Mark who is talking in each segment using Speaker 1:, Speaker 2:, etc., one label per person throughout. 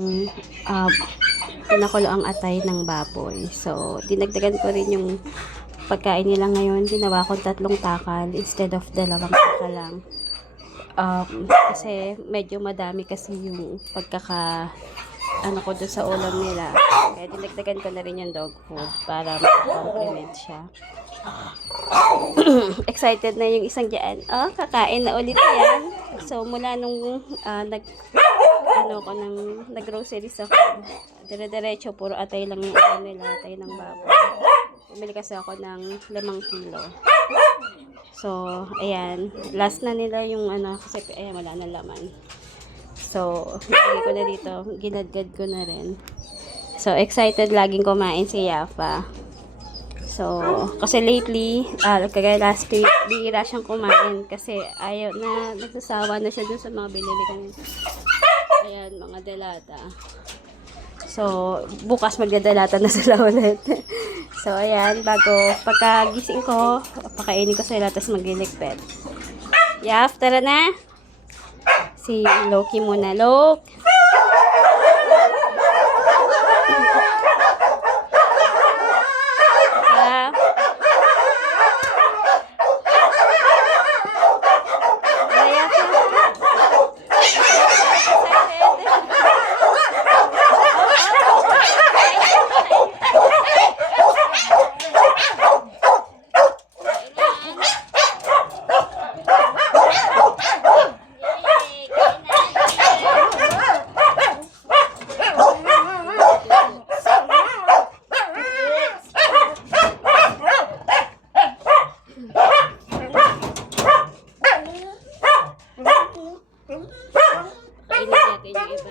Speaker 1: uh, pinakulo ang atay ng baboy. So, dinagdagan ko rin yung pagkain nila ngayon. Ginawa ko tatlong takal instead of dalawang takal lang. Um, kasi medyo madami kasi yung pagkaka ano ko doon sa ulam nila. Kaya dinagdagan ko na rin yung dog food para ma-complement siya. Excited na yung isang dyan. Oh, kakain na ulit yan. So, mula nung ah, nag ano ko nang nag-groceries ako. Dire-diretso, puro atay lang yung ano nila, atay ng baboy. Bumili kasi ako ng limang kilo. So, ayan. Last na nila yung ano, kasi ayan, wala na laman. So, nilagay ko na dito. Ginadgad ko na rin. So, excited laging kumain si Yafa. So, kasi lately, ah, kagaya last week, bihira siyang kumain kasi ayaw na, nagsasawa na siya dun sa mga binili kanina. Ayan, mga delata. So, bukas magdadalata na sila ulit. so, ayan, bago pagkagising ko, pakainin ko sila, tapos magliligpit. Yaf, tara na! Si Loki muna. Lok! Natin yung iba.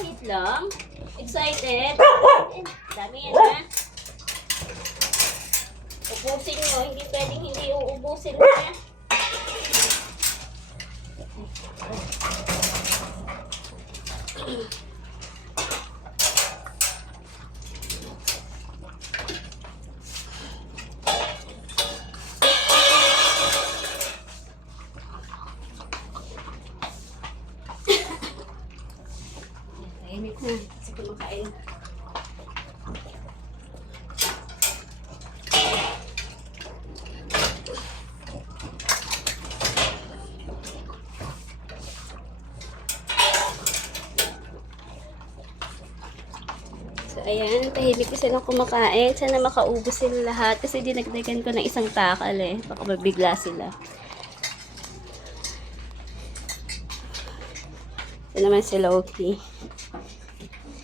Speaker 1: Wait lang. Excited. Dami yan ha. Ubusin nyo. Hindi pwedeng hindi uubusin ha. Tahimik na. Kasi kumakain. So, ayan. Tahimik ko silang kumakain. Sana makaubos sila lahat. Kasi dinagdagan ko ng isang takal eh. Baka mabigla sila. Ito naman si Loki.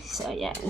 Speaker 1: So, ayan.